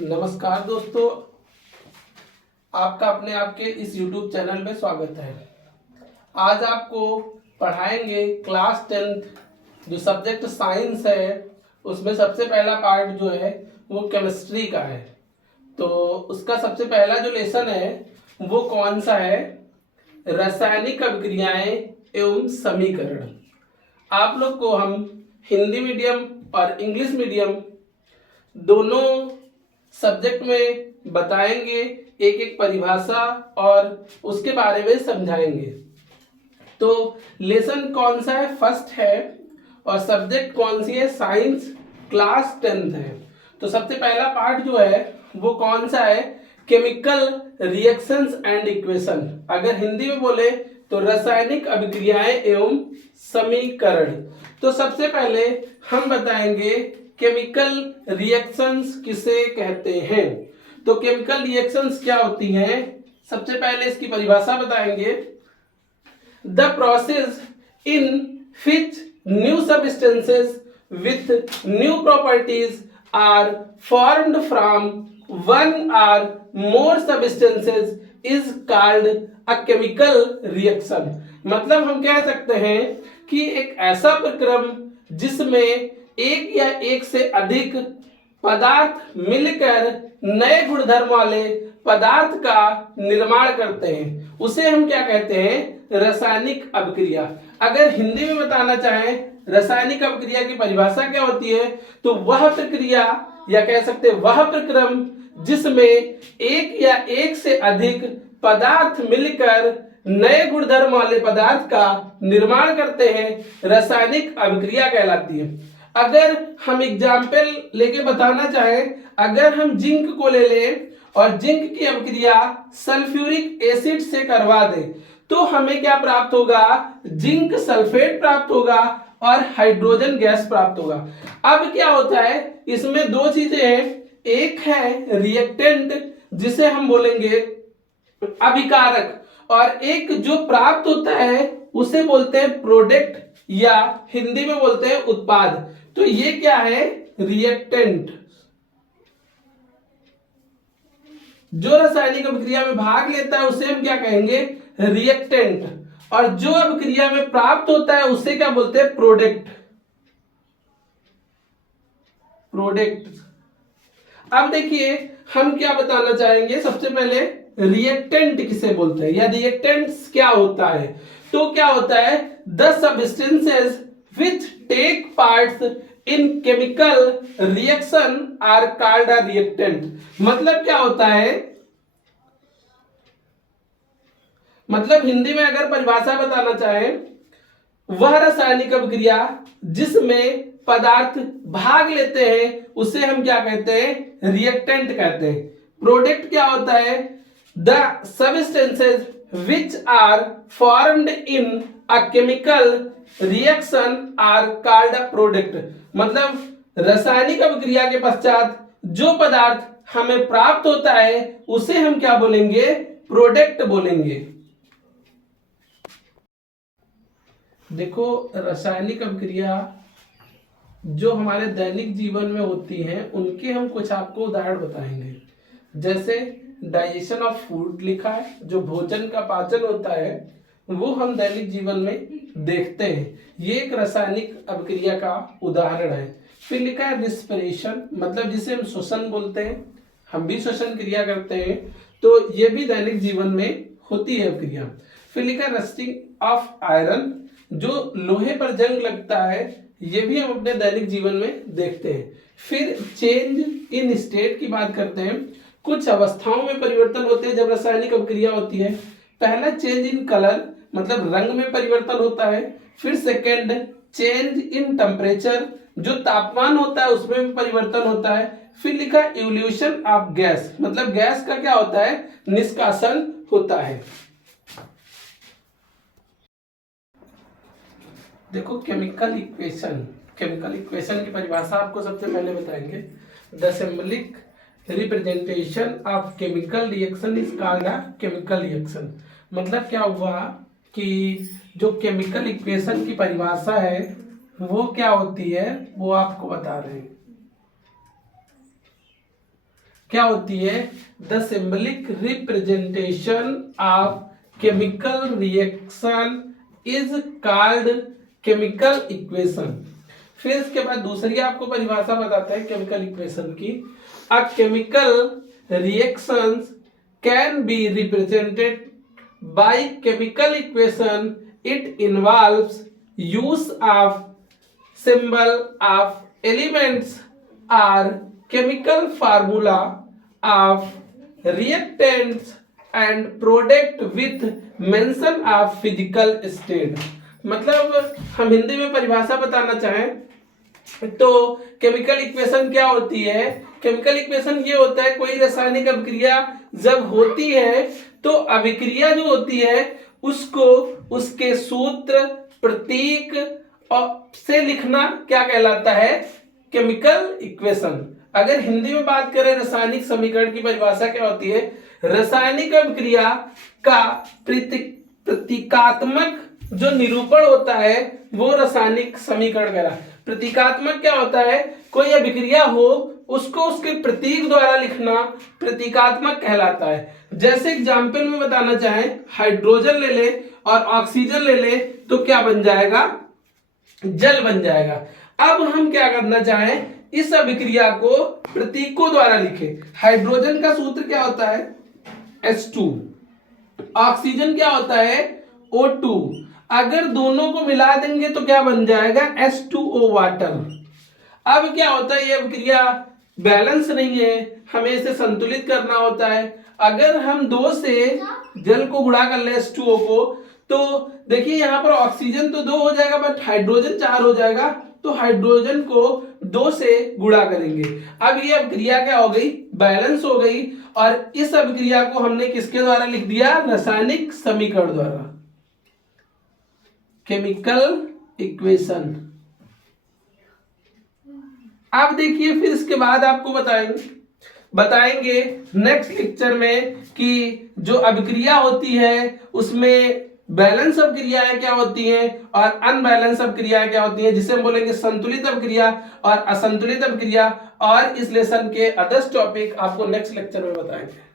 नमस्कार दोस्तों, आपका अपने आपके इस YouTube चैनल में स्वागत है। आज आपको पढ़ाएंगे क्लास 10th जो सब्जेक्ट साइंस है, उसमें सबसे पहला पार्ट जो है वो केमिस्ट्री का है। तो उसका सबसे पहला जो लेसन है वो कौन सा है? रासायनिक अभिक्रियाएं एवं समीकरण। आप लोग को हम हिंदी मीडियम और इंग्लिश मीडियम दोनों सब्जेक्ट में बताएंगे, एक एक परिभाषा और उसके बारे में समझाएंगे। तो लेसन कौन सा है? फर्स्ट है। और सब्जेक्ट कौन सी है? साइंस, क्लास 10th है। तो सबसे पहला पार्ट जो है वो कौन सा है? Chemical reactions and equation. अगर हिंदी में बोले तो रासायनिक अभिक्रियाएं एवं समीकरण। तो सबसे पहले हम बताएंगे केमिकल रिएक्शंस किसे कहते हैं। तो केमिकल रिएक्शंस क्या होती हैं? सबसे पहले इसकी परिभाषा बताएंगे। The process in which new substances with new properties are formed from one or more substances is called a chemical reaction. मतलब हम कह सकते हैं कि एक ऐसा प्रक्रम जिसमें एक या एक से अधिक पदार्थ मिलकर नए गुणधर्म वाले पदार्थ का निर्माण करते हैं, उसे हम क्या कहते हैं? रासायनिक अभिक्रिया। अगर हिंदी में बताना चाहें रासायनिक अभिक्रिया की परिभाषा क्या होती है, तो वह प्रक्रिया या कह सकते हैं वह प्रक्रम जिसमें एक या एक से अधिक पदार्थ मिलकर नए गुणधर्म वाले पदार्थ का निर्माण करते हैं, रासायनिक अभिक्रिया कहलाती है। अगर हम एग्जाम्पल लेके बताना चाहें, अगर हम जिंक को ले लें और जिंक की अभिक्रिया सल्फ्यूरिक एसिड से करवा दें तो हमें क्या प्राप्त होगा? जिंक सल्फेट प्राप्त होगा और हाइड्रोजन गैस प्राप्त होगा। अब क्या होता है, इसमें दो चीजें हैं। एक है रिएक्टेंट जिसे हम बोलेंगे अभिकारक, और एक जो प्राप्त होता है उसे बोलते हैं प्रोडक्ट या हिंदी में बोलते हैं उत्पाद। तो ये क्या है? रिएक्टेंट। जो रासायनिक अभिक्रिया में भाग लेता है उसे हम क्या कहेंगे? रिएक्टेंट। और जो अभिक्रिया में प्राप्त होता है उसे क्या बोलते हैं? प्रोडक्ट। अब देखिए हम क्या बताना चाहेंगे। सबसे पहले रिएक्टेंट किसे बोलते हैं या रिएक्टेंट्स क्या होता है? तो क्या होता है? The substances which take parts in chemical reaction are called a reactant. मतलब क्या होता है? मतलब हिंदी में अगर परिभाषा बताना चाहें, वह रासायनिक अभिक्रिया जिसमें पदार्थ भाग लेते हैं उसे हम क्या कहते हैं? रिएक्टेंट कहते हैं। प्रोडक्ट क्या होता है? The substances which are formed in a chemical reaction are called a product। मतलब रासायनिक अभिक्रिया के पश्चात जो पदार्थ हमें प्राप्त होता है उसे हम क्या बोलेंगे? प्रोडक्ट बोलेंगे। देखो, रासायनिक अभिक्रिया जो हमारे दैनिक जीवन में होती हैं उनके हम कुछ आपको उदाहरण बताएंगे। जैसे डाइजेशन ऑफ फूड लिखा है, जो भोजन का पाचन होता है वो हम दैनिक जीवन में देखते हैं, ये एक रासायनिक अभिक्रिया का उदाहरण है। फिर लिखा है रिस्पिरेशन, मतलब जिसे हम श्वसन बोलते हैं, हम भी श्वसन क्रिया करते हैं, तो ये भी दैनिक जीवन में होती है अभिक्रिया। फिर लिखा है रस्टिंग ऑफ आयरन, जो लोहे पर जंग लगता है, ये भी हम अपने दैनिक जीवन में देखते हैं। फिर चेंज इन स्टेट की बात करते हैं, कुछ अवस्थाओं में परिवर्तन होते हैं जब रासायनिक अभिक्रिया होती है। पहला चेंज इन कलर, मतलब रंग में परिवर्तन होता है। फिर सेकंड चेंज इन टेम्परेचर, जो तापमान होता है उसमें भी परिवर्तन होता है। फिर लिखा इवोल्यूशन ऑफ गैस, मतलब गैस का क्या होता है? निष्कासन होता है। देखो केमिकल इक्वेशन की परिभाषा आपको सबसे पहले बताएंगे। The symbolic representation of chemical reaction is called a chemical reaction. मतलब क्या हुआ कि जो केमिकल इक्वेशन की परिभाषा है वो क्या होती है वो आपको बता रहे हैं। क्या होती है? The symbolic representation of chemical reaction is called chemical equation. फिर इसके बाद दूसरी आपको परिभाषा बताते हैं केमिकल इक्वेशन की। A chemical reactions can be represented by chemical equation. It involves use of symbol of elements or chemical formula of reactants and product with mention of physical state। मतलब हम हिंदी में परिभाषा बताना चाहें तो केमिकल इक्वेशन क्या होती है? केमिकल इक्वेशन ये होता है कोई रासायनिक अभिक्रिया जब होती है तो अभिक्रिया जो होती है उसको उसके सूत्र, प्रतीक और से लिखना क्या कहलाता है? Chemical equation. अगर हिंदी में बात करें रासायनिक समीकरण की परिभाषा क्या होती है? रासायनिक अभिक्रिया का प्रतीकात्मक जो निरूपण होता है वो रासायनिक समीकरण कहलाता है। प्रतीकात्मक क्या होता है? कोई अभिक्रिया हो उसको उसके प्रतीक द्वारा लिखना प्रतीकात्मक कहलाता है। जैसे एग्जाम्पल में बताना चाहें, हाइड्रोजन ले ले और ऑक्सीजन ले ले तो क्या बन जाएगा? जल बन जाएगा। अब हम क्या करना चाहें, इस अभिक्रिया को प्रतीकों द्वारा लिखें। हाइड्रोजन का सूत्र क्या होता है? H2। ऑक्सीजन क्या होता है? O2। अगर दोनों को मिला देंगे तो क्या बन जाएगा? H2O water. अब क्या होता है, ये अभिक्रिया बैलेंस नहीं है, हमें इसे संतुलित करना होता है। अगर हम 2 से जल को गुणा कर ले H2O को, तो देखिए यहाँ पर ऑक्सीजन तो 2 हो जाएगा बट हाइड्रोजन 4 हो जाएगा, तो हाइड्रोजन को 2 से गुणा करेंगे। अब ये अभिक्रिया क्या हो गई? बैलेंस हो गई। और इस अभिक्रिया को हमने किसके द्वारा लिख दिया? रासायनिक समीकरण द्वारा, केमिकल इक्वेशन। अब देखिए फिर इसके बाद आपको बताएंगे नेक्स्ट लेक्चर में कि जो अभिक्रिया होती है उसमें बैलेंस अभिक्रियाएं क्या होती हैं और अनबैलेंस अभिक्रियाएं क्या होती हैं, जिसे हम बोलेंगे संतुलित अभिक्रिया और असंतुलित अभिक्रिया। और इस लेसन के अदर्स टॉपिक आपको नेक्स्ट लेक्चर में बताएंगे।